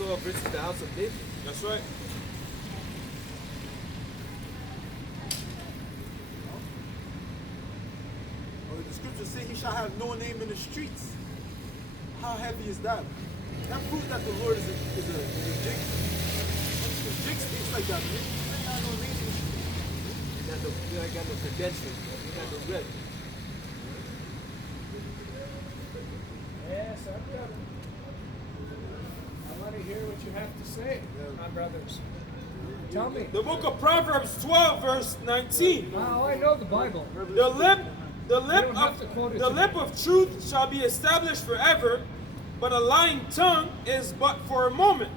Esau versus the house of David. That's right. The scriptures say he shall have no name in the streets. How heavy is that? That proves that the Lord is a jig. The jig speaks like that. He ain't got no name in the streets. You ain't got no credentials. You got no red. Yes, I've got it. I want to hear what you have to say, my brothers. Tell me. The book of Proverbs 12, verse 19. Oh, I know the Bible. The lip of truth shall be established forever, but a lying tongue is but for a moment.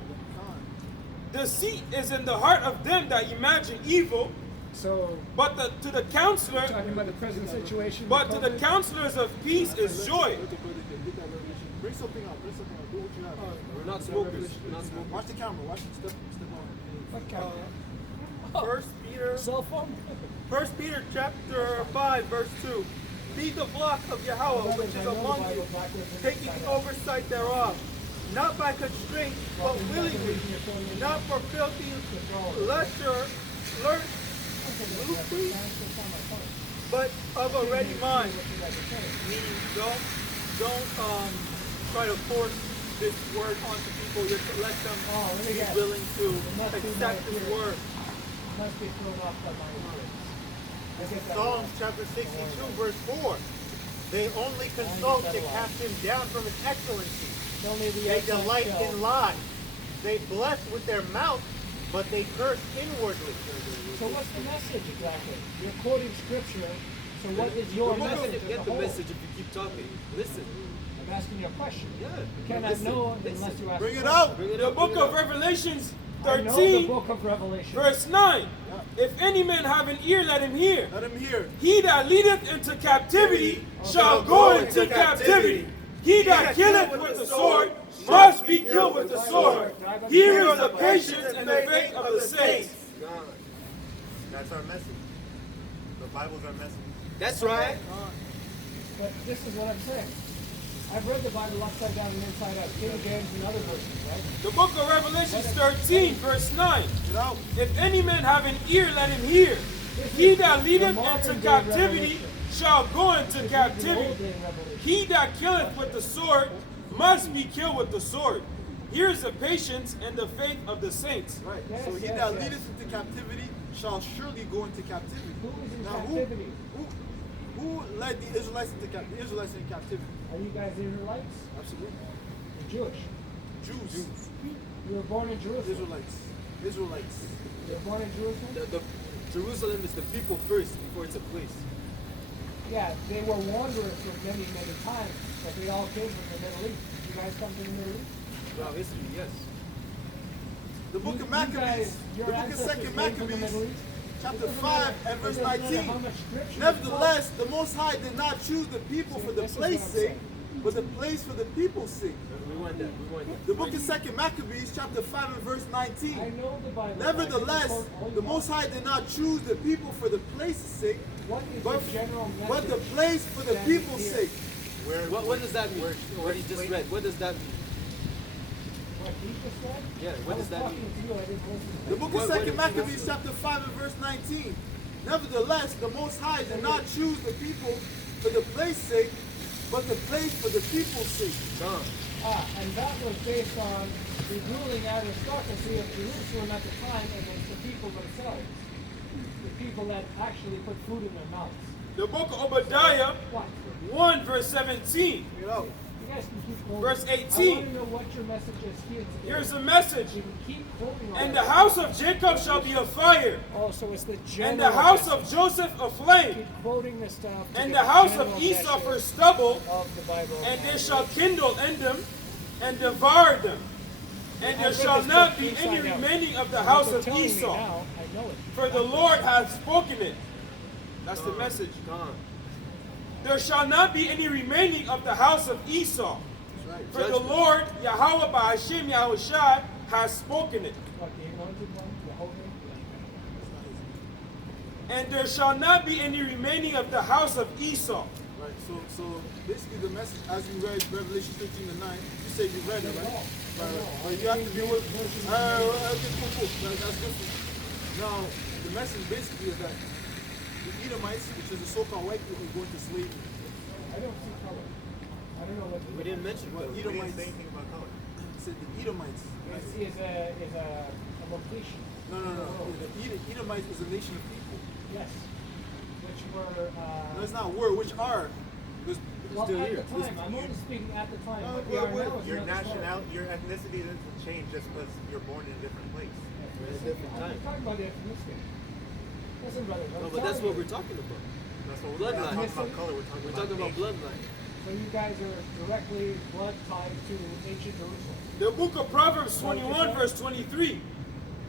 Deceit is in the heart of them that imagine evil, So, but to the counselor, talking about the present situation. but to the counselors of peace is joy. Bring something out. Bring something out. Do what you have. We're not smokers. We're not smokers. Watch the camera. Watch it. Step on. What camera? First Peter, Cell phone? 1 Peter chapter 5, verse 2. Feed the flock of Yahweh, which is among you, taking oversight thereof, not by constraint, but willingly, not for filthy leisure, but of a ready mind. Meaning, don't try to force this word onto people. You have to let them be willing to accept this word. Must be thrown off by my words. Psalms chapter 62, verse 4. They only consult to cast him down from his excellency. They delight in lies. They bless with their mouth, but they curse inwardly. So what's the message exactly? You're quoting scripture. So what is your message? Get the message if you keep talking. Listen. I'm asking you a question. Yeah. You cannot know unless you ask. Bring it out. The book of Revelations I know the 13, book of Revelation. verse 9. If any man have an ear, let him hear. Let him hear. He that leadeth into captivity shall go into captivity. He that killeth with the sword must be killed with the sword. Here is the patience and the faith of the saints. That's our message. The Bible's our message. That's right. But this is what I'm saying. I've read the Bible upside down and inside out. King James and other versions, right? The book of Revelation 13, verse 9. Get out. If any man have an ear, let him hear. He that leadeth into captivity shall go into captivity. He that killeth with the sword must be killed with the sword. Here is the patience and the faith of the saints. Right. Yes, So he yes, that yes. leadeth into captivity shall surely go into captivity. Who is in Now, captivity? Who led the Israelites into captivity? The Israelites in captivity. Are you guys Israelites? Absolutely. You're Jewish. Jews. You were born in Jerusalem. Israelites. You were born in Jerusalem? Jerusalem is the people first before it's a place. Yeah, they were wanderers for many, many times, but they all came from the Middle East. Did you guys come from the Middle East? Throughout history, yes. The book of You Maccabees. guys, The your book of ancestors 2 came from the Middle Maccabees. East? Chapter It doesn't 5 matter- and verse it doesn't matter 19. how much scripture you Nevertheless, the Most High did not choose the people for the this is place what I'm sake, saying. but the place for the people's sake. We want that. We want that. The book of 2 Maccabees, chapter 5 and verse 19. I know the Bible. Nevertheless, I can quote all the you Most want. High did not choose the people for the place's sake, What is but, the general message? but the place for the standing people's here? sake. What does that mean? What he just read. What does that mean? What he just said? Yeah, what does that I was mean? talking to you, I didn't listen. The book of 2 Maccabees, chapter 5 and verse 19. Nevertheless, the Most High did not choose the people for the place's sake, but the place for the people's sake. And that was based on the ruling aristocracy of Jerusalem at the time against the people themselves. The people that actually put food in their mouths. The book of Obadiah What? 1, verse 17. You know, You guys can keep quoting. Verse I 18. want to know what your message is here today. Here's the message. You can keep quoting all And that. the house of Jacob shall be a fire, Oh, so it's the general and the house message. of Joseph a flame, Keep quoting the stuff. to and get the house general of Esau message for stubble, of the Bible. and they shall kindle in them and devour them. And there I've read shall this not book be any inside out. remaining of the So house you're of telling me Esau, now, I know it. for the Lord hath spoken it. That's the message. There shall not be any remaining of the house of Esau, for the Judgment. Lord, Yahawah, BAHASHAM, Yahushua, has spoken it. What, the anointed one? The Holy? And there shall not be any remaining of the house of Esau. right? So basically the message, as you read Revelation 13 and 9, you say you read it, right? But you have to deal with. Okay, cool. That's good. Now, the message basically is that the Edomites, which is the so-called white people, go into slavery. I don't see color. I don't know what. We didn't mention Well, color. We didn't Edomites. say anything about color. Said the Edomites. Is a location. No. The Edomites is a nation of people. Yes. Which were. No, it's not word. Which are. Because Well, still at here. the time, I'm only speaking at the time. No, What we are well, now is Your another story. nationality, your ethnicity doesn't change just because you're born in a different place. We're in a different I'm time. just talking about the ethnicity. Listen, brother. No, but that's what we're talking about. That's what we're Bloodline. not talking about color. We're talking about nation. bloodline. So you guys are directly blood tied to ancient Jerusalem. The book of Proverbs 21 verse 23.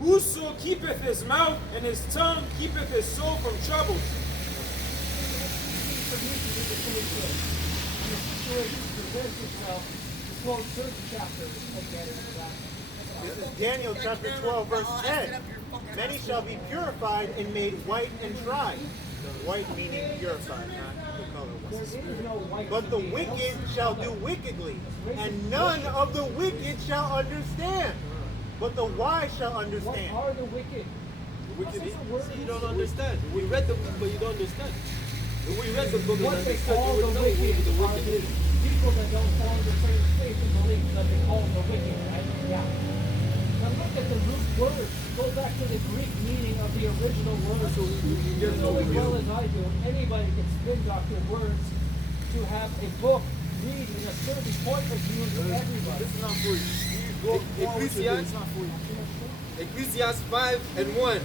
Whoso keepeth his mouth and his tongue keepeth his soul from troubles. And the situation presents itself to quote certain chapters and get into that. This is Daniel chapter 12, verse 10. Many shall be purified and made white and tried. White meaning purified, not the color There white. is no white But the to be. wicked shall do wickedly, and none of the wicked shall understand. But the wise shall What understand. are the wicked? wicked What's the word? See, you don't understand. We read the book, but you don't understand. When we read the book and What they understood, call you the would know who wicked the are wicked the is. people that don't follow the same faith and belief that they call the wicked, right? Yeah. Now look at the root word. Go back to the Greek meaning of the original word. So you You get know as well no as I do, anybody can spin doctor words to have a book read in a certain point of view to everybody. This is not for you. You go on with your day. It's not for you. Ecclesiastes 5:1.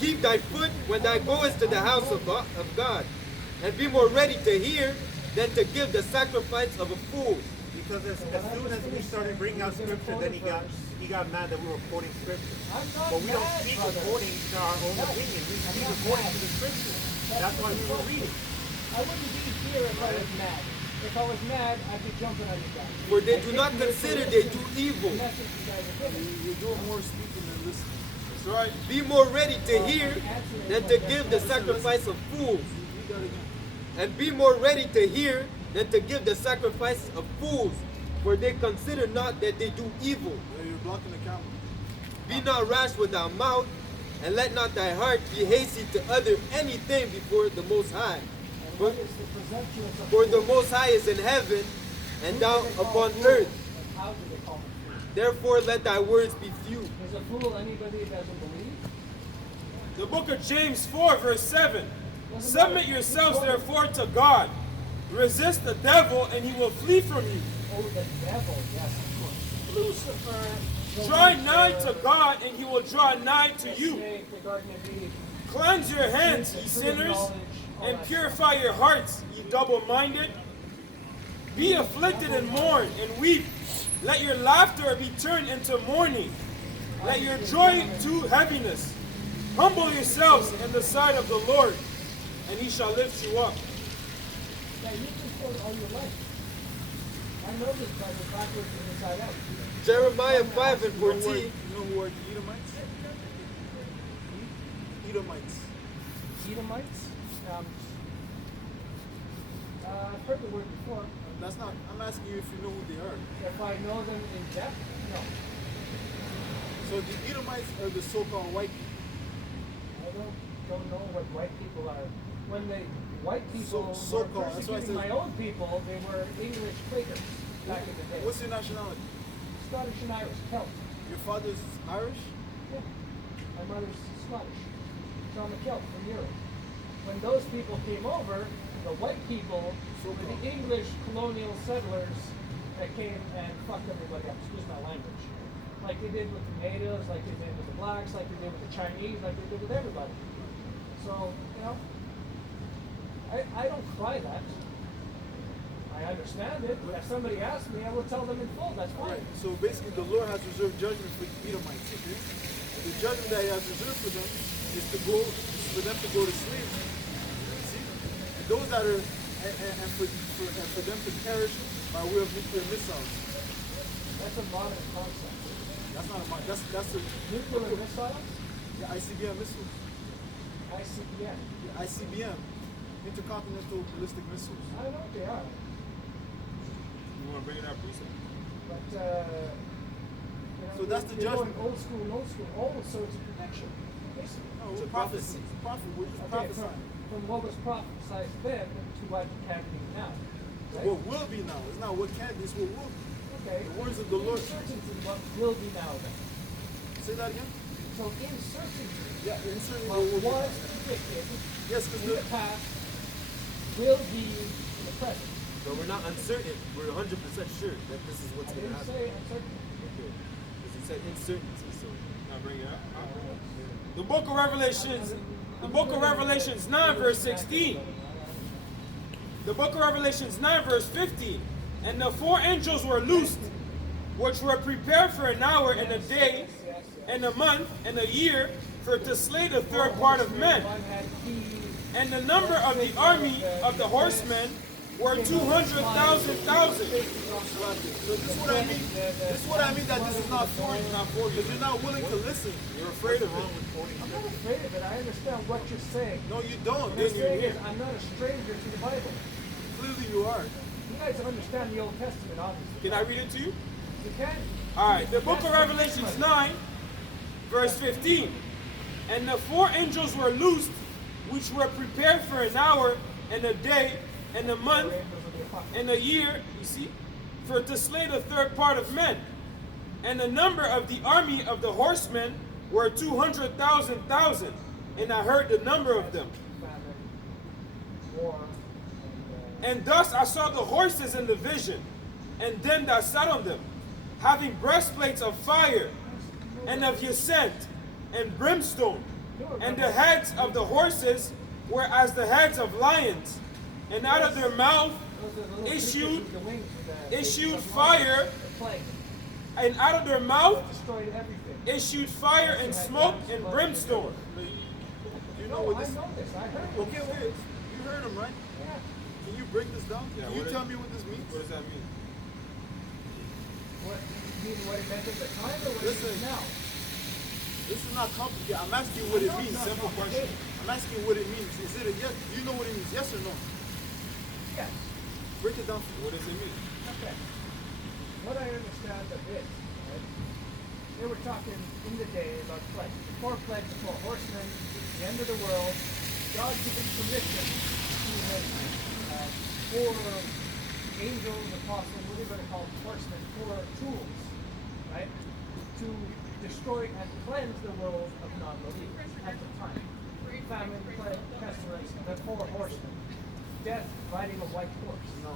Keep thy foot when thou goest to the house of God, and be more ready to hear than to give the sacrifice of a fool. Because as soon as we started bringing out scripture, then he got mad that we were quoting scripture. I'm not But we don't mad, speak brother. according to our own opinion. We speak according to the scripture. That's why we were reading. I wouldn't be here if I was mad. If I was mad, I'd be jumping on you guys. For they do not consider they do evil. The message you guys are giving. You're doing more speaking than listening. That's right. Be more ready to hear than to give the sacrifice of fools. You got again. And be more ready to hear than to give the sacrifice of fools. For they consider not that they do evil. You're blocking the camera. Be not rash with thy mouth, and let not thy heart be hasty to utter anything before the Most High. And what is the presumptuous of For the fools? Most High is in heaven, and Who thou do they call upon fools? earth. And how do they call them fools? Therefore let thy words be few. Is a fool anybody that doesn't believe? The book of James 4 verse 7. Submit yourselves therefore to God. Resist the devil and he will flee from you. Oh, the devil, yes, of course. Lucifer. Draw nigh to God and he will draw nigh to you. Snake, the Garden of Eden. Cleanse your hands, ye sinners, and purify your hearts, ye double-minded. Be afflicted and mourn and weep. Let your laughter be turned into mourning. Let your joy to heaviness. Humble yourselves in the sight of the Lord, and he shall lift you up. Yeah, you can quote all your life. I know this Bible backwards and inside out. Jeremiah 5 and You know 14. who are the Edomites? Edomites. Edomites. I've heard the word before. That's not. I'm asking you if you know who they are. If I know them in depth, no. So the Edomites are the so-called white people. I don't know what white people are. When the white people So-called, were that's why I persecuting said- my own people, they were English Quakers back in the day. What's your nationality? Scottish and Irish, Celt. Your father's Irish? Yeah. My mother's Scottish. So I'm a Celt from Europe. When those people came over, the white people were the English colonial settlers that came and fucked everybody up. Excuse my language. Like they did with the natives, like they did with the blacks, like they did with the Chinese, like they did with everybody. So, you know, I don't cry that. I understand it. If somebody asks me, I will tell them in full. That's fine. Right. So basically, the Lord has reserved judgment for the Edomites. Okay? And the judgment that He has reserved for them is for them to go to slavery. See? And those that are, and for them to perish by way of nuclear missiles. That's a modern concept. That's not a that's the Nuclear missiles, ICBM missiles. ICBM. The ICBM, intercontinental ballistic missiles. I know what they are. You want to bring it up, Bruce? But So that's the you're judgment. going old school, all sorts of prediction. Basically. No, It's a we're prophecy. Prophet. We're just Okay, prophesying. from what was prophesied then to what can be now. Right? What will be now. It's not what can be, it's what will be. Okay. The words of the Lord. In certainty, what will be now then. Say that again? So in certainty, Yeah, inserting what what will was be. predicted Yes, because in the past will be in the present. But we're not uncertain. We're 100% sure that this is what's I going to didn't happen. say uncertainty. Okay. Because he said uncertainty, so. I'll bring it up. The book of Revelations 9 verse 16. The book of Revelations 9 verse 15. And the four angels were loosed, which were prepared for an hour and a day and a month and a year for to slay the third part of men. One had keys. And the number of the army of the horsemen were 200,000. So this is what I mean. This is what I mean that this is not for you. Because you're not willing to listen. You're afraid of it. I'm not afraid of it. I understand what you're saying. No, you don't. What Then I'm you're saying here. is I'm not a stranger to the Bible. Clearly you are. You guys understand the Old Testament, obviously. Can I read it to you? You can. Alright, the book of Revelations 9, verse 15. And the four angels were loosed, which were prepared for an hour and a day and a month and a year, you see, for to slay the third part of men. And the number of the army of the horsemen were 200,000. And I heard the number of them. War. And thus I saw the horses in the vision, and them that sat on them, having breastplates of fire, and of jacinth, and brimstone. And the heads of the horses were as the heads of lions, and out of their mouth issued fire, and out of their mouth Destroyed everything. issued fire and smoke and brimstone. You know No, what I this know this. I heard it. Okay, wait. You heard him, right? Yeah. Can you break this down? Yeah, Can you what tell is- me what this means? What does that mean? What, you mean what it meant at the time or what it Listen. means now? This is not complicated. I'm asking you what it I know means. it's not Simple question. complicated. I'm asking you what it means. Is it a yes? Do you know what it means? Yes or no? Yes. Break it down for me. What does it mean? Okay. What I understand of this, right? They were talking in the day about plagues. The four plagues before horsemen, the end of the world. God giving permission to his four angels, apostles, what are you going to call them? Horsemen, four tools, right? To destroy and cleanse the world of non-believers at the time. Famine, plague, pestilence, the four horsemen. Death riding a white horse. No,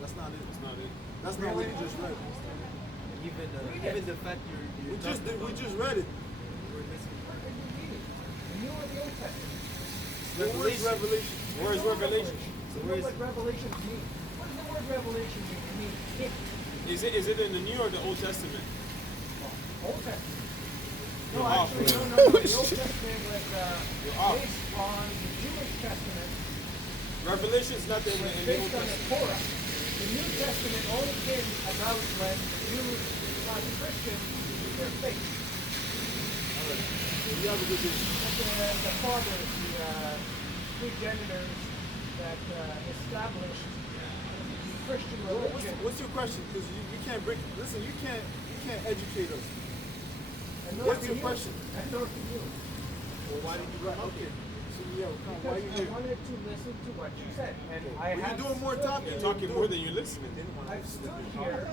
that's not it. It's not it. That's not what you just read. Even the fact you're We just read it. Where did you read it? The New or the Old Testament? Where is Revelation? Where is Revelation? You know what revelation means? What does the word revelation mean? It. Is it in the New or the Old Testament? Old Testament. No, You're off, actually, man. no. The Old Testament was off. based on the Jewish Testament, Revelation is not in was the Old based on the Testament. Torah. The New Testament only came about when the Jews became Christians with their faith. You have a good day. But the fathers, the progenitors that established the Christian religion. What's your question? Because you can't break. Listen, you can't educate us. And nor What's can your you. question? And nor can you. Well, why did you come? Okay. So yeah, why Because are you I here? wanted to listen to what you said. And I Well, have you're doing more stood talking. here- You're talking more than you're listening. I've stood here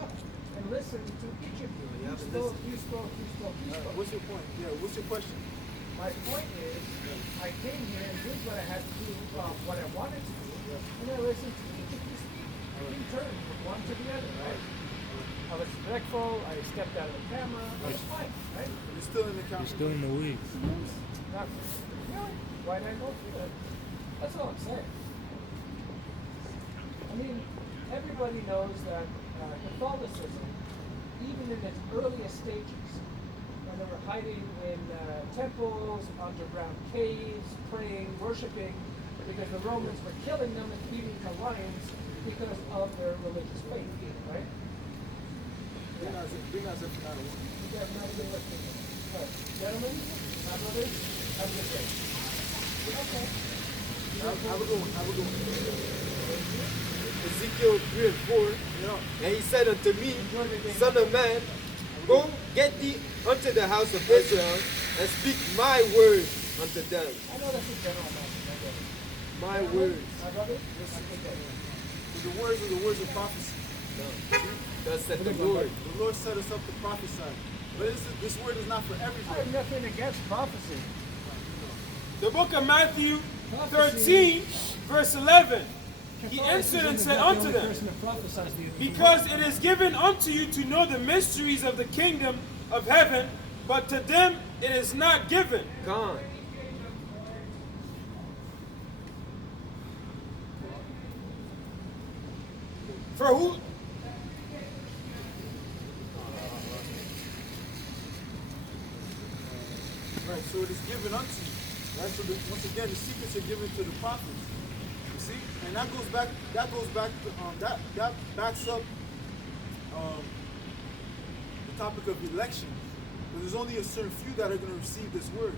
and listened to each of you. You spoke, you spoke, you spoke, you spoke. What's your point? Yeah, what's your question? My point is, I came here and did what I had to do, what I wanted to do, and I listened to each of you speak in turn, from one to the other, right? I was respectful, I stepped out of the camera, it was fine, right? You're still in the camera. Still in the weeds. Not really. Why did I go through that? That's all I'm saying. I mean, everybody knows that Catholicism, even in its earliest stages, when they were hiding in temples, underground caves, praying, worshiping, because the Romans were killing them and feeding to lions because of their religious faith, right? Bring us up to that one. You guys not even listening. Gentlemen, my brothers, have a good day. Okay. Have a good one. Have a good one. Ezekiel 3 and 4. Yeah. And he said unto me, Son of man, go Get thee unto the house of Israel, and speak my words unto them. I know that's a general message. I get it. My words. My brother? So the words are the words of prophecy. Thus said the Lord. The Lord set us up to prophesy. But this word is not for I have everybody. nothing against prophecy. The book of Matthew 13, verse 11. He answered and said unto them, because it is given unto you to know the mysteries of the kingdom of heaven, but to them it is not given. Gone. For who? Right, so it is given unto you. Right, so once again, the secrets are given to the prophets. You see, and that goes back. To, that backs up the topic of election. But there's only a certain few that are going to receive this word.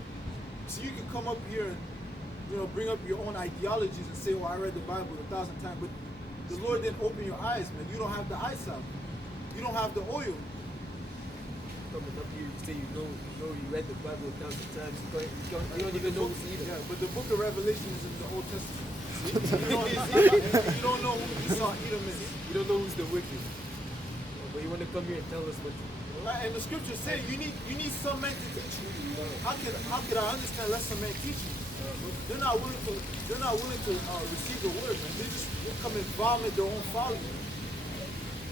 So you can come up here and bring up your own ideologies and say, "Oh, I read the Bible 1,000 times," but the Lord didn't open your eyes, man. You don't have the eyesight. You don't have the oil. Coming up here, you say you read the Bible 1,000 times. You don't even know who's either. Yeah, but the book of Revelation is in the Old Testament. You don't know who Esau Edom is. You don't know who's the wicked. But you want to come here and tell us what. Right, and the scriptures say you need some men to teach you. How could I understand unless some men teach you? They're not willing to receive the word, man. They just come and vomit their own folly.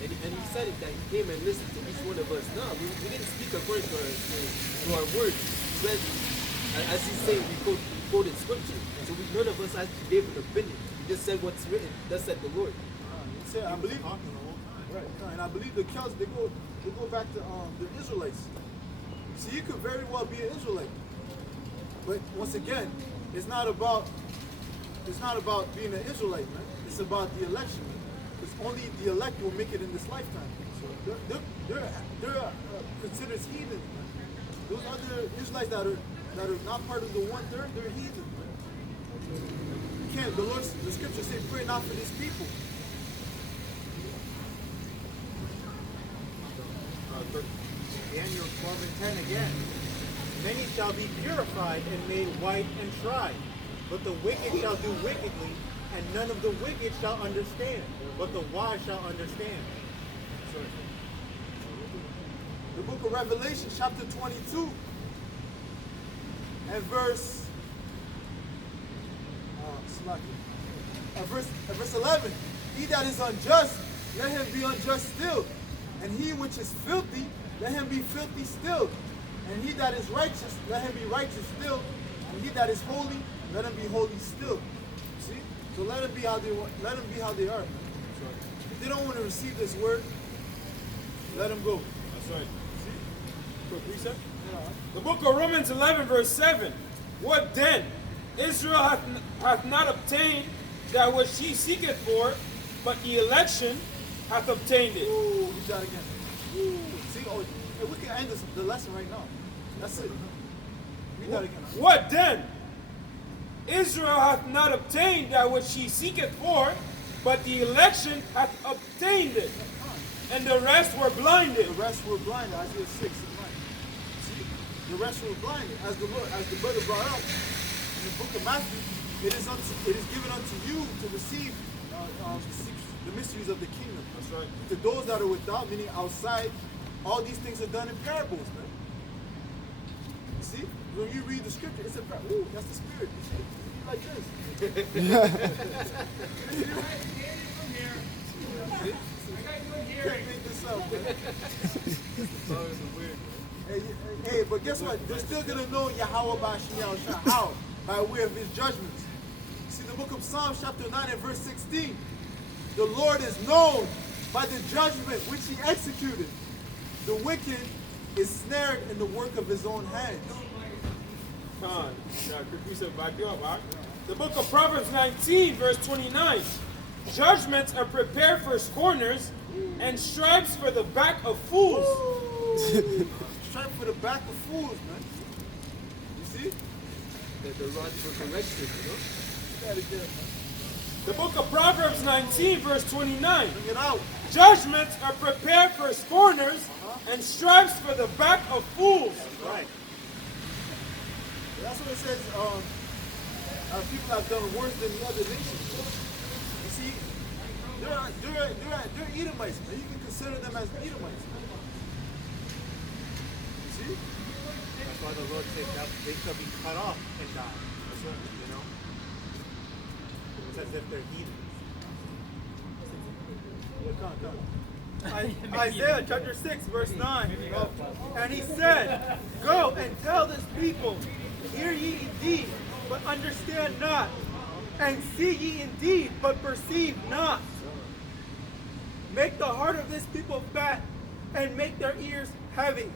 And he said it that he came and listened to each one of us. No, we didn't speak according to our words. We read, as he's saying, we quoted scripture. So none of us actually gave an opinion. We just said what's written. Thus said the Lord. I believe, right? And I believe the Celts they go back to the Israelites. So you could very well be an Israelite, but once again, it's not about being an Israelite, man. It's about the election. Because only the elect will make it in this lifetime. So they're considered heathen. Man. Those other Israelites that are not part of the 1/3, they're heathen. Man. You can't. The scriptures say, "Pray not for these people." Daniel 12:10 again. Many shall be purified and made white and tried, but the wicked shall do wickedly, and none of the wicked shall understand, but the wise shall understand. The book of Revelation, chapter 22, and verse 11. He that is unjust, let him be unjust still. And he which is filthy, let him be filthy still. And he that is righteous, let him be righteous still. And he that is holy, let him be holy still. See? So let them be how they want. Let them be how they are. If they don't want to receive this word, let them go. That's right. See? For precept? Yeah. The book of Romans 11, verse 7. What then? Israel hath not obtained that which she seeketh for, but the election hath obtained it. Ooh, read that again. Ooh. See, we can end the lesson right now. That's it. Read that again. What then? Israel hath not obtained that which she seeketh for, but the election hath obtained it. And the rest were blinded. The rest were blinded. Isaiah 6 is right. See, the rest were blinded. As the brother brought up in the book of Matthew, it is given unto you to receive the mysteries of the kingdom. That's right. To those that are without, meaning outside, all these things are done in parables, man. You see? When you read the scripture, it's a parable. Ooh, that's the spirit. You see? Like this. Can't make this up, man. Hey, but guess what? They're still going to know YAHAWADAH. How? By way of his judgments. See the book of Psalms chapter 9 and verse 16. The Lord is known by the judgment which he executed. The wicked is snared in the work of his own hands. The book of Proverbs 19, verse 29. Judgments are prepared for scorners, and stripes for the back of fools. Stripe for the back of fools, man. You see? The rod for correction, you know? That again, man. The book of Proverbs 19, verse 29. Bring it out. Judgments are prepared for scorners, and strives for the back of fools. Right. That's what it says. Our people have done worse than the other nations. You see, they're Edomites, man. You can consider them as Edomites, man. You see? That's why the Lord said that they shall be cut off and die. You know? It's as if they're heathens. Yeah, come on. Isaiah chapter 6, verse 9. And he said, Go and tell this people, hear ye indeed, but understand not, and see ye indeed, but perceive not. Make the heart of this people fat, and make their ears heavy,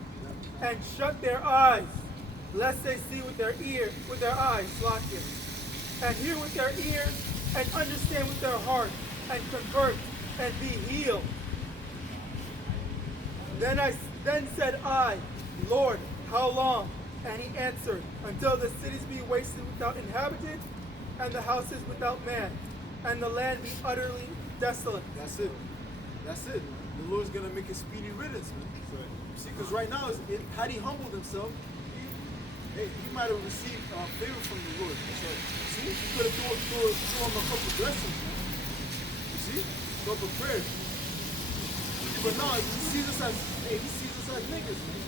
and shut their eyes, lest they see with their eyes, and hear with their ears, and understand with their heart, and convert, and be healed. Then said I, Lord, how long? And he answered, until the cities be wasted without inhabitant, and the houses without man, and the land be utterly desolate. That's it. That's it. The Lord's going to make a speedy riddance, man. See, because right now, had he humbled himself, he might have received favor from the Lord. See, he could have thrown him a couple blessings, man. You see? A couple prayers. But no, he sees us as niggas, man.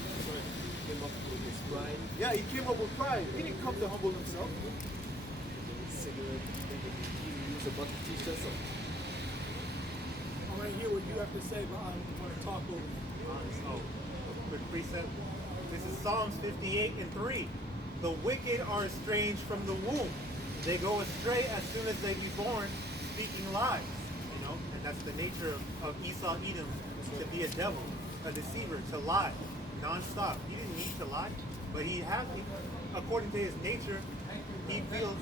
He came up with his pride. Yeah, he came up with pride. He didn't come to humble himself. Cigarette, he was about to teach us something. I want to hear what you have to say, but I want to talk over you. Oh, quick precept. This is Psalms 58 and 3. The wicked are estranged from the womb. They go astray as soon as they be born, speaking lies. You know, and that's the nature of Esau Edom, to be a devil, a deceiver, to lie non-stop. He didn't need to lie, but according to his nature, he feels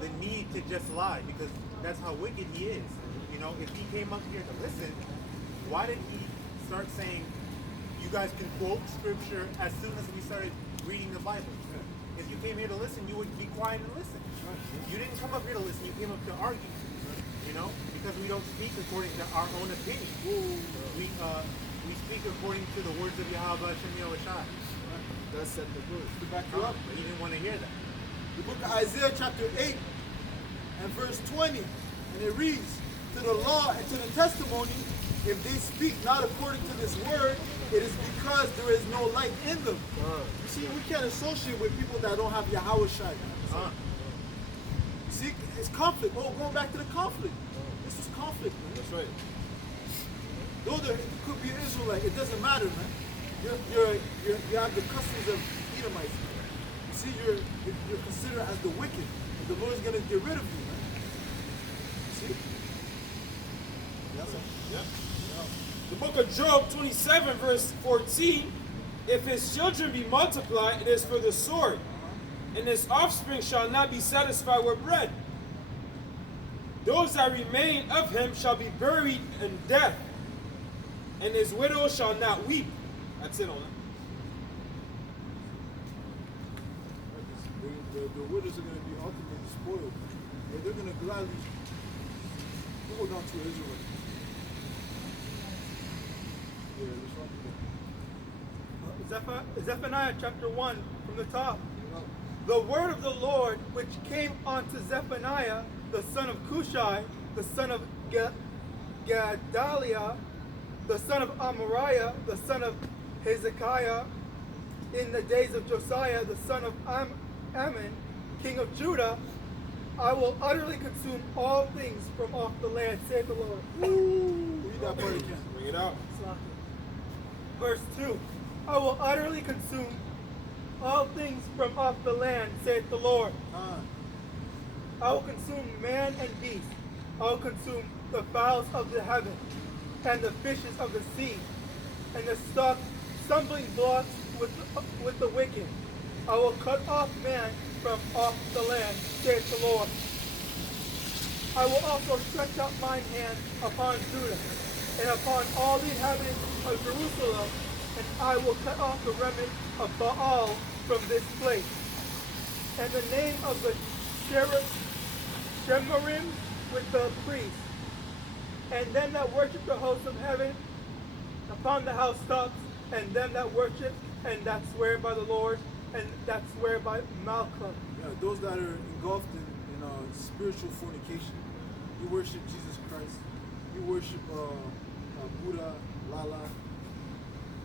the need to just lie because that's how wicked he is. You know, if he came up here to listen, why did he start saying, you guys can quote scripture as soon as we started reading the Bible? If you came here to listen, you would be quiet and listen. You didn't come up here to listen, you came up to argue. You know, because we don't speak according to our own opinion. We speak according to the words of YAHAWASHI and YAHAWASHI. That's set the good. To back you up. But he didn't want to hear that. The book of Isaiah chapter 8 and verse 20. And it reads, to the law and to the testimony, if they speak not according to this word, it is because there is no light in them. You see, we can't associate with people that don't have YAHAWASHI. See, it's conflict. Oh, going back to the conflict. This is conflict, man. That's right. Though there could be an Israelite, it doesn't matter, man. You have the customs of Edomites. You see, you're considered as the wicked, and the Lord's gonna get rid of you, man. See? That's it. Yeah. The book of Job 27 verse 14, if his children be multiplied, it is for the sword, and his offspring shall not be satisfied with bread. Those that remain of him shall be buried in death, and his widow shall not weep. That's it on it. The widows are going to be ultimately spoiled. They're going to gladly hold on to Israel. Zephaniah chapter 1 from the top. The word of the Lord which came unto Zephaniah, the son of Cushai, the son of Gedaliah, the son of Amariah, the son of Hezekiah, in the days of Josiah, the son of Ammon, king of Judah, I will utterly consume all things from off the land, saith the Lord. Read that part again. Bring it out. Verse 2. I will utterly consume all things from off the land, saith the Lord. I will consume man and beast. I will consume the fowls of the heaven, and the fishes of the sea, and the stumbling blocks with the wicked. I will cut off man from off the land, saith the Lord. I will also stretch out mine hand upon Judah, and upon all the inhabitants of Jerusalem, and I will cut off the remnant of Baal from this place. And the name of the Shemarim with the priests, and them that worship the hosts of heaven upon the housetops, and them that worship, and that swear by the Lord, and that swear by Malcolm. Yeah, those that are engulfed in spiritual fornication. You worship Jesus Christ. You worship Buddha, Lala.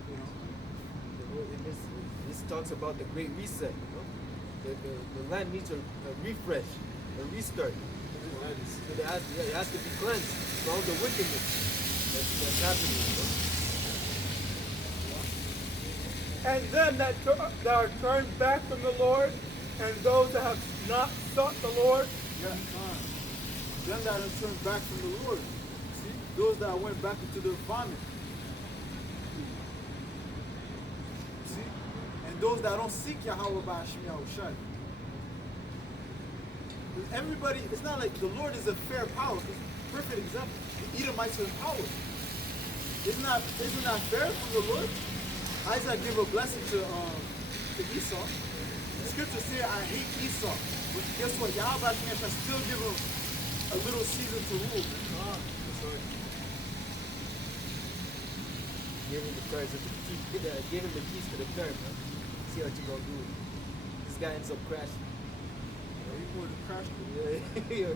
You know. This talks about the Great Reset. You know, the land needs a refresh, a restart. So it has to be cleansed from all the wickedness that's happening. You know? And them that are turned back from the Lord, and those that have not sought the Lord. Yeah, them that have turned back from the Lord. See? Those that went back into their vomit. See? And those that don't seek Yahawah BAHASHAM YAHUSHA. Everybody, it's not like the Lord is a fair power. Perfect example. The Edomites are in power. Isn't that fair from the Lord? Isaac gave a blessing to Esau. The scriptures say, I hate Esau. But guess what? Yahawah can still give him a little season to rule. Give him the cards of the key. Give him the keys to the car, man. See what you gonna do. This guy ends up crashing. He would have crashed him. Yeah.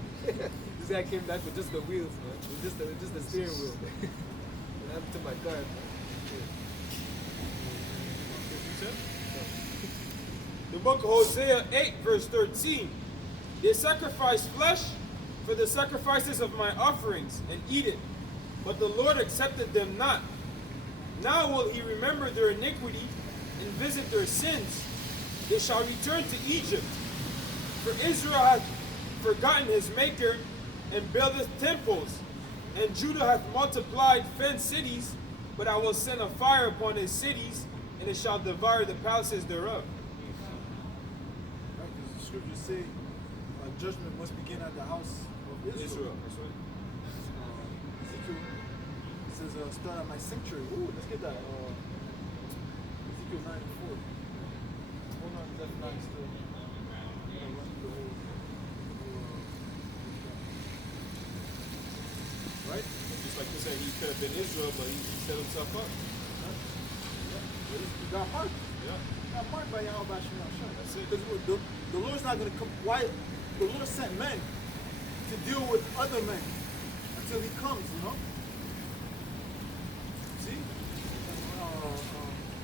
This guy came back with just the wheels, man. With just the steering wheel. What happened to my car, man? The book of Hosea 8, verse 13. They sacrifice flesh for the sacrifices of my offerings and eat it, but the Lord accepted them not. Now will he remember their iniquity and visit their sins. They shall return to Egypt. For Israel hath forgotten his maker and buildeth temples, and Judah hath multiplied fenced cities, but I will send a fire upon his cities, and it shall devour the palaces thereof. Right, because the scriptures say judgment must begin at the house of Israel. That's right. Ezekiel says, start at my sanctuary. Ooh, let's get that. Ezekiel 9 and 4. Hold on, that's not still. Right? Just like you said, he could have been Israel, but he set himself up. He got marked. Yeah. He got marked by Yahawah BAHASHAM YAHUSHA. That's it. Because the Lord's not going to come. Why? The Lord sent men to deal with other men until he comes, you know? See?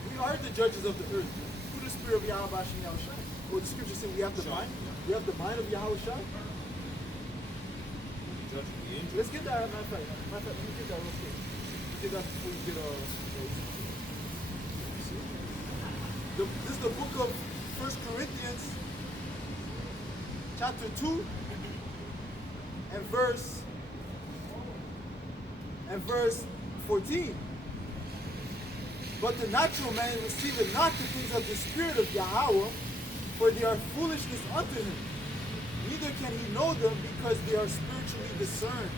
We are the judges of the earth. Through the spirit of Yahawah BAHASHAM YAHUSHA. What the scripture says, we have the mind. We have the mind of Yahushua. Let's get that, matter of fact, let me get that real quick. Get that before you get this is the book of 1 Corinthians, chapter 2, and verse 14. But the natural man receiveth not the things of the Spirit of Yahawah, for they are foolishness unto him. Neither can he know them, because they are spiritually discerned.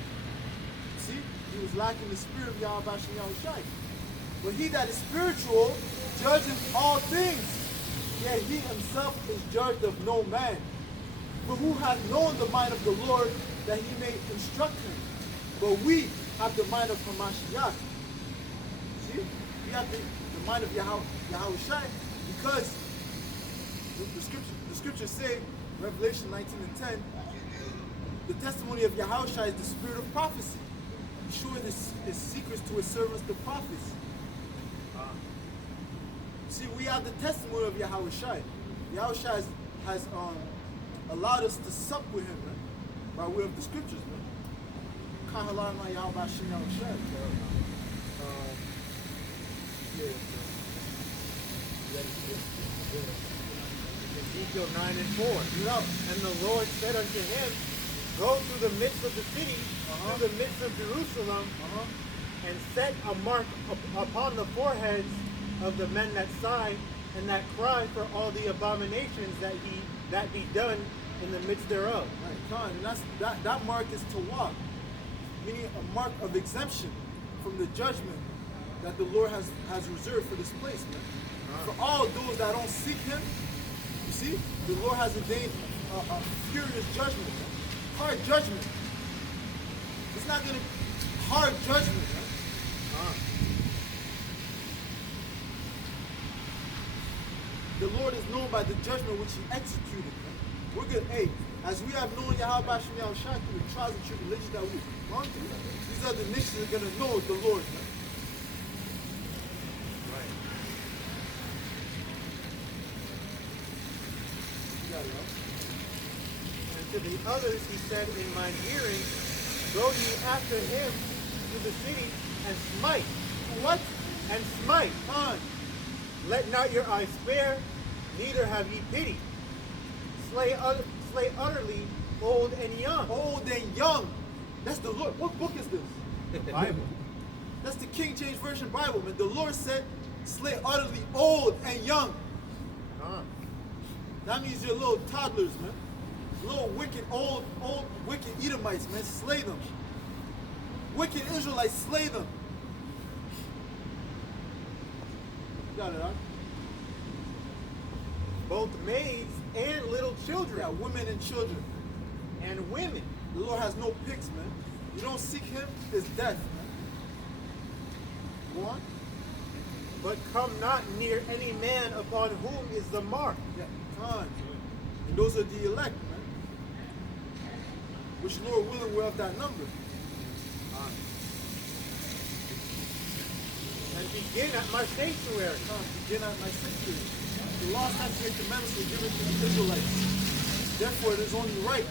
See, he was lacking the spirit of Yahawah BAHASHAM YAHUSHA. But he that is spiritual judgeth all things, yet he himself is judged of no man. For who hath known the mind of the Lord, that he may instruct him? But we have the mind of MASHAYACH. See, we have the mind of Yahushua, because the scriptures say, Revelation 19 and 10, the testimony of Yahushua is the spirit of prophecy. He showed his secrets to his servants, the prophets. See, we have the testimony of Yahushua. Yahushua has allowed us to sup with him, man, by way of the scriptures, man. HALALYAM YAHAWAH BAHASHAM YAHUSHA. Ezekiel 9 and 4. And the Lord said unto him, go through the midst of the city, through the midst of Jerusalem, and set a mark upon the foreheads of the men that sigh and that cry for all the abominations that be done in the midst thereof. Right, Con, and that mark is to walk, meaning a mark of exemption from the judgment that the Lord has reserved for this place, man. For all those that don't seek him, you see, the Lord has ordained a furious judgment, man. Hard judgment. It's not going to hard judgment, man. the Lord is known by the judgment which he executed. Man. We're good. Hey, as we have known YAHAWASHI through the trials and tribulations that we've gone through, these other nations are going to know the Lord. Man. Right. You got it, right? And to the others he said in mine hearing, go ye after him to the city and smite. What? And smite. On. Let not your eyes spare, neither have ye pity. Slay utterly old and young. Old and young. That's the Lord. What book is this? Bible. That's the King James Version Bible, man. The Lord said, slay utterly old and young. That means you're little toddlers, man. Little wicked, old, wicked Edomites, man. Slay them. Wicked Israelites, slay them. You got it, huh? Both maids and little children. Yeah, women and children. And women. The Lord has no picks, man. You don't seek him, it's death, man. Go on. But come not near any man upon whom is the mark. Yeah, come. And those are the elect, man. Which Lord willing we're of that number. And begin at my sanctuary. Come, begin at my sanctuary. The law, statutes, and commandments were given to the Israelites. Therefore, it is only right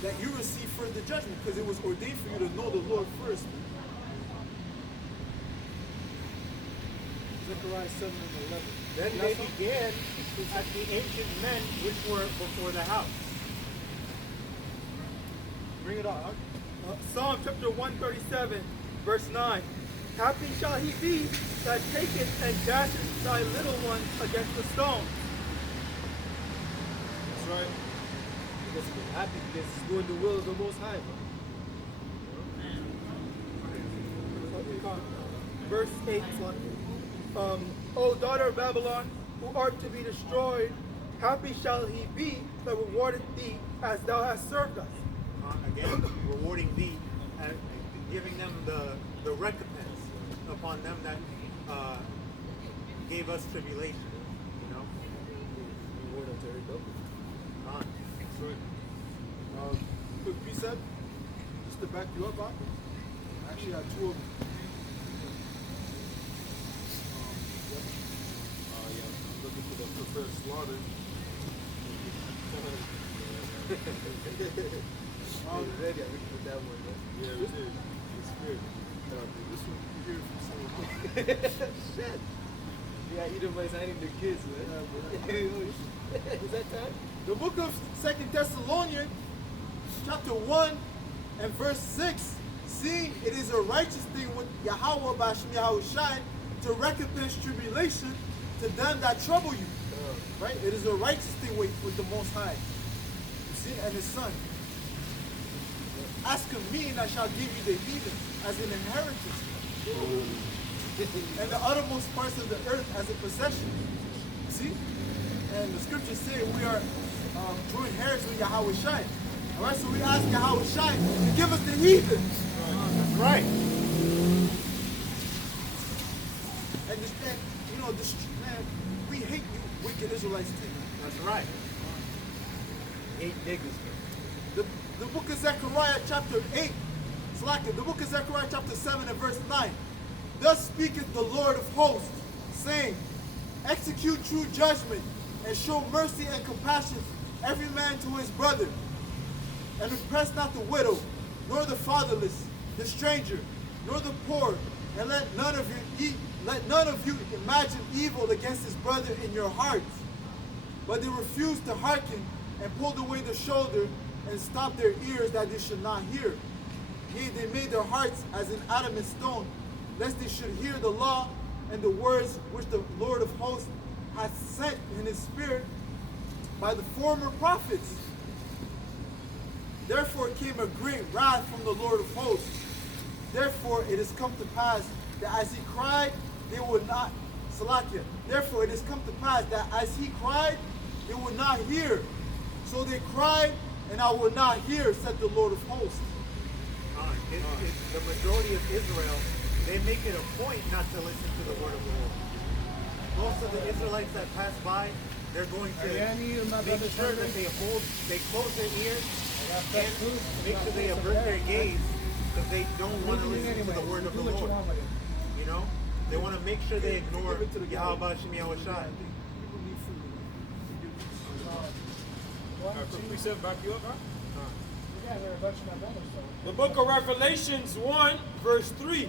that you receive further judgment, because it was ordained for you to know the Lord first. Zechariah 7 and 11. Then they began at the ancient men which were before the house. Bring it on. Psalm chapter 137, verse 9. Happy shall he be that taketh and dasheth thy little ones against the stones. That's right. Because he's happy because he's doing the will of the Most High. Verse 8. O daughter of Babylon, who art to be destroyed, happy shall he be that rewardeth thee as thou hast served us. Again, rewarding thee and giving them the recompense upon them that gave us tribulation. You know? Reward unto her double. Quick precept, just to back you up, I actually had two of them. Yeah, I'm looking for the preferred slaughter. Ready, I'm looking for that one, man. Yeah, this is the spirit. This one you hear from someone. Shit. Yeah, Edomites hiding the kids, man. Is that time? The book of 2 Thessalonians, chapter 1 and verse 6. Seeing it is a righteous thing with YAHAWAH to recompense tribulation to them that trouble you. Right? It is a righteous thing with the Most High. You see, and his son. Ask of me, and I shall give you the heathen as an inheritance. And the uttermost parts of the earth as a possession. See? And the scriptures say we are joint heirs with YAHAWASHI. Alright, so we ask YAHAWASHI to give us the heathen. That's right. And you know, man, we hate you wicked Israelites too. That's right. Hate niggas, man. The book of Zechariah chapter 8. It's like it. The book of Zechariah chapter 7 and verse 9. Thus speaketh the Lord of hosts, saying, execute true judgment, and show mercy and compassion every man to his brother. And oppress not the widow, nor the fatherless, the stranger, nor the poor, and let none of you imagine evil against his brother in your hearts. But they refused to hearken, and pulled away the shoulder, and stopped their ears that they should not hear. Yea, they made their hearts as an adamant stone, lest they should hear the law and the words which the Lord of hosts hath sent in his spirit by the former prophets. Therefore came a great wrath from the Lord of hosts. Therefore it has come to pass that as he cried, they would not, Salakia. Therefore it has come to pass that as he cried, they would not hear. So they cried, and I will not hear, said the Lord of hosts. The majority of Israel, they make it a point not to listen to the word of the Lord. most of the Israelites that pass by, they're going to make sure that they close their ears and make sure they avert their gaze because they don't want to listen to the word of the Lord. You know? They want to make sure they ignore YAHAWASHI YAHAWASHI. We said back you up, huh? You guys are a bunch of my brothers, so. The book of Revelations 1, verse 3.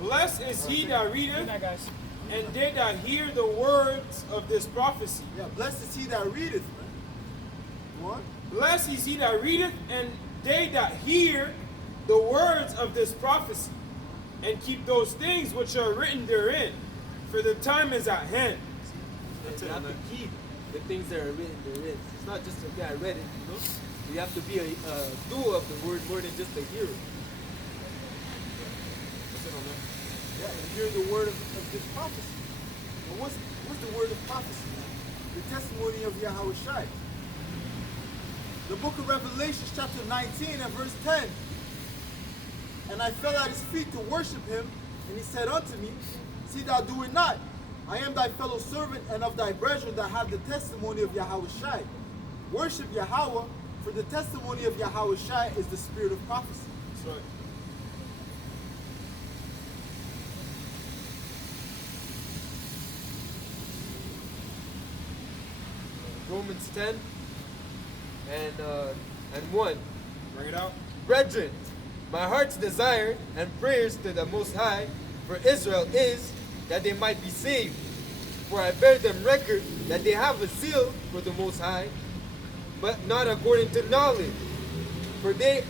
Blessed is he that readeth, Good night, guys. and they that hear the words of this prophecy. Yeah, blessed is he that readeth, man. What? Blessed is he that readeth, and they that hear the words of this prophecy, and keep those things which are written therein, for the time is at hand. You have to keep the things that are written therein. It's not just, okay, I read it, you know? You have to be a doer of the word more than just a hearer. Yeah, and hear the word of this prophecy. And what's the word of prophecy? The testimony of Yahawashi. The book of Revelation, chapter 19 and verse 10. And I fell at his feet to worship him, and he said unto me, see thou do it not. I am thy fellow servant and of thy brethren that have the testimony of Yahawashi. Worship Yahweh, for the testimony of Yahawashi is the spirit of prophecy. That's right. Romans 10 and 1. Bring it out. Brethren, my heart's desire and prayers to the Most High for Israel is that they might be saved. For I bear them record that they have a zeal for the Most High, but not according to knowledge. For they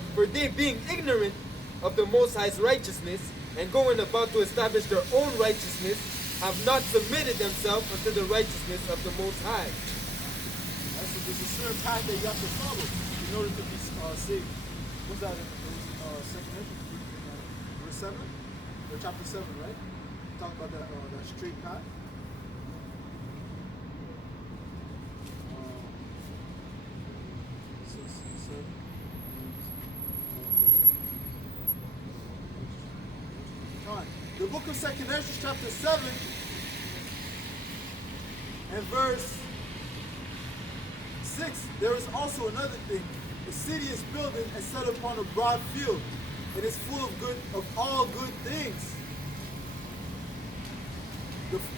being ignorant of the Most High's righteousness, and going about to establish their own righteousness, have not submitted themselves unto the righteousness of the Most High. So there's a certain path that you have to follow in order to be saved. What's that in second verse 7? Or chapter 7, right? Talk about that straight path. The book of Second Ezra, chapter 7, and verse 6, there is also another thing. The city is built and set upon a broad field. It is full of all good things.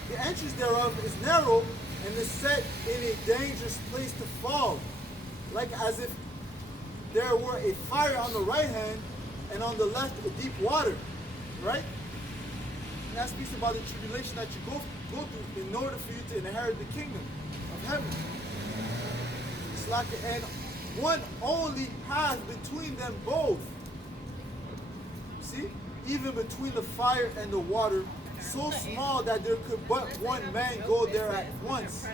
The entrance thereof is narrow and is set in a dangerous place to fall, like as if there were a fire on the right hand and on the left a deep water, right? And that speaks about the tribulation that you go through in order for you to inherit the kingdom of heaven. It's like, and one only path between them both. See? Even between the fire and the water, so small that there could but one man go there at once.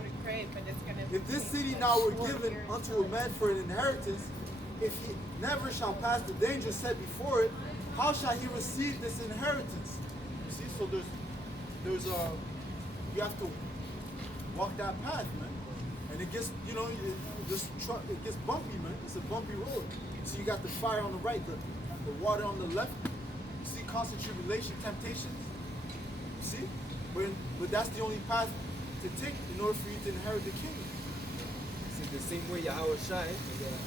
If this city now were given unto a man for an inheritance, if he never shall pass the danger set before it, how shall he receive this inheritance? You see, so there's you have to walk that path, man. And it gets, you know, it gets bumpy, man. It's a bumpy road. So you got the fire on the right, the water on the left. You see constant tribulation, temptations. You see? But that's the only path to take in order for you to inherit the kingdom. It's in the same way Yahawashi,